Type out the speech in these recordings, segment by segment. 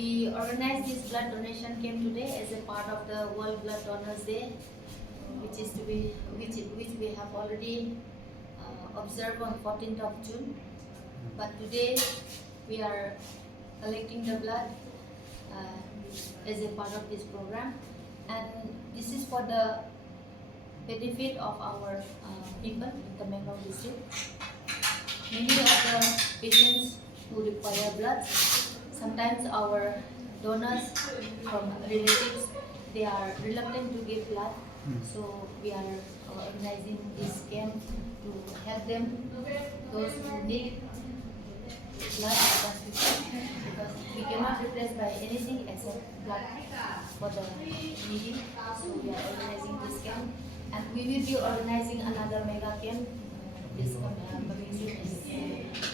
we organized this blood donation camp today as a part of the World Blood Donors Day, which we have already observed on 14th of June. But today we are collecting the blood as a part of this program, and this is for the benefit of our people in the Tamenggong district. Many of the patients who require blood, sometimes our donors from relatives, they are reluctant to give blood. So we are organizing this camp to help them, those who need blood transfusion, because we cannot replace by anything except blood for the needy. So we are organizing this camp, and we will be organizing another mega camp this coming soon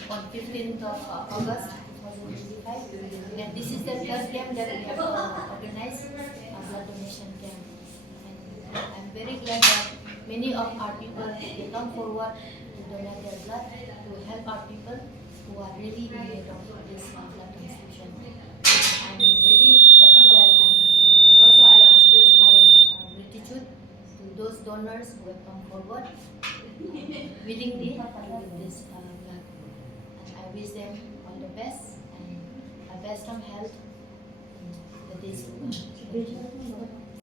on 15th of August 2025. And this is the third camp that we have organized, a blood donation camp. And I'm very glad that many of our people, they come forward to donate their blood to help our people who are really in need of this blood transfusion. I'm very happy that, and also I express my gratitude to those donors who have come forward willingly to give this blood. And I wish them all the best and a best of health in the days to come.